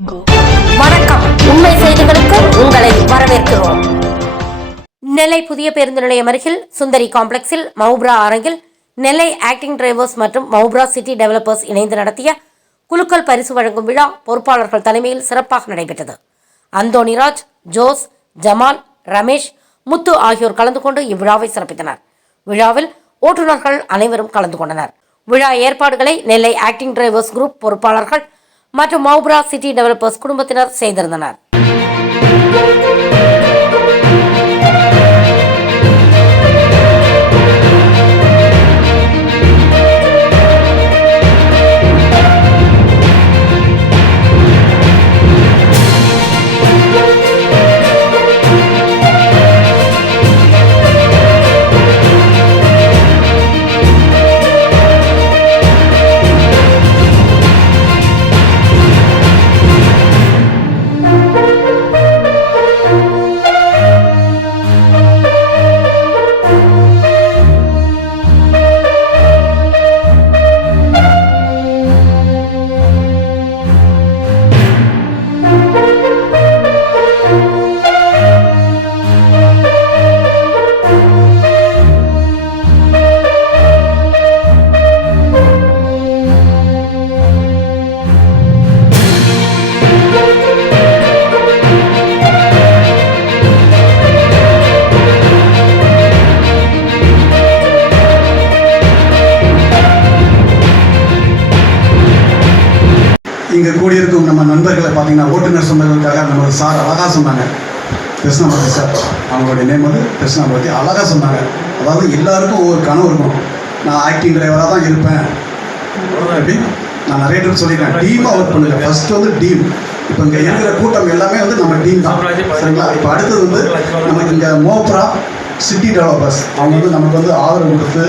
வணக்கம். உண்மை செய்திகளுக்கு உங்களை வரவேற்கிறோம். நெல்லை புதிய பேருந்து நிலையம் அருகில் சுந்தரி காம்ப்ளெக்ஸில் மவுப்ரா அரங்கில் நெல்லை ஆக்டிங் டிரைவர்ஸ் மற்றும் மவுப்ரா சிட்டி டெவலப்பர்ஸ் இணைந்து நடத்திய குலுக்கல் பரிசு வழங்கும் விழா பொறுப்பாளர்கள் தலைமையில் சிறப்பாக நடைபெற்றது. அந்தோணிராஜ், ஜோஸ், ஜமால், ரமேஷ், முத்து ஆகியோர் கலந்து கொண்டு இவ்விழாவை சிறப்பித்தனர். விழாவில் ஓட்டுநர்கள் அனைவரும் கலந்து கொண்டனர். விழா ஏற்பாடுகளை நெல்லை ஆக்டிங் டிரைவர்ஸ் குரூப் பொறுப்பாளர்கள் மற்றும் மவுப்ரா சிட்டி டெவலப்பர்ஸ் குடும்பத்தினர் செய்திருந்தனர். இங்கே கூடியிருக்கும் நம்ம நண்பர்களை பார்த்தீங்கன்னா ஓட்டுநர் சொந்தங்களுக்காக நம்ம சார் அழகாக சொன்னாங்க. கிருஷ்ணமூர்த்தி சார், அவங்களுடைய நேம் வந்து கிருஷ்ணமூர்த்தி, அழகாக சொன்னாங்க. அதாவது எல்லாருக்கும் ஒவ்வொரு கனவு இருக்கும். நான் ஆக்டிங் டிரைவராக தான் இருப்பேன் அப்படி நான் நிறைய பேர் சொல்லியிருக்கேன். டீமாக ஒர்க் பண்ணுங்க. ஃபர்ஸ்ட் வந்து டீம். இப்போ இங்கே இருக்கிற கூட்டம் எல்லாமே வந்து நம்ம டீம் தான், சரிங்களா? இப்போ அடுத்தது வந்து நமக்கு இங்கே மோப்ரா சிட்டி டெவலப்பர்ஸ் அவங்க வந்து நமக்கு வந்து ஆதரவு கொடுத்து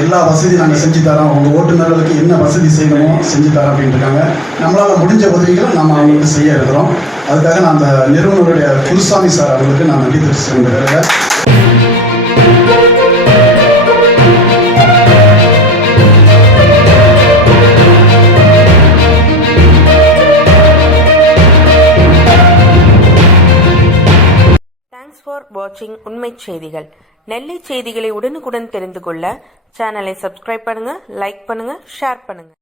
எல்லா வசதியும் நாங்கள் செஞ்சு தரோம், உங்கள் ஓட்டுநர்களுக்கு என்ன வசதி செய்யணுமோ செஞ்சு தரோம் அப்படின்ட்டு இருக்காங்க. நம்மளால் முடிஞ்ச உதவிகளை நம்ம அவங்களுக்கு செய்ய இருக்கிறோம். அதுக்காக நான் அந்த நிறுவனருடைய குருசாமி சார் அவங்களுக்கு நான் நன்றி தெரிவிச்சுக்கிறேன். தேங்க்ஸ் ஃபார் வாட்சிங் உண்மை செய்திகள். நெல்லை செய்திகளை உடனுக்குடன் தெரிந்து கொள்ள சேனலை சப்ஸ்கிரைப் பண்ணுங்க, லைக் பண்ணுங்க, ஷேர் பண்ணுங்க.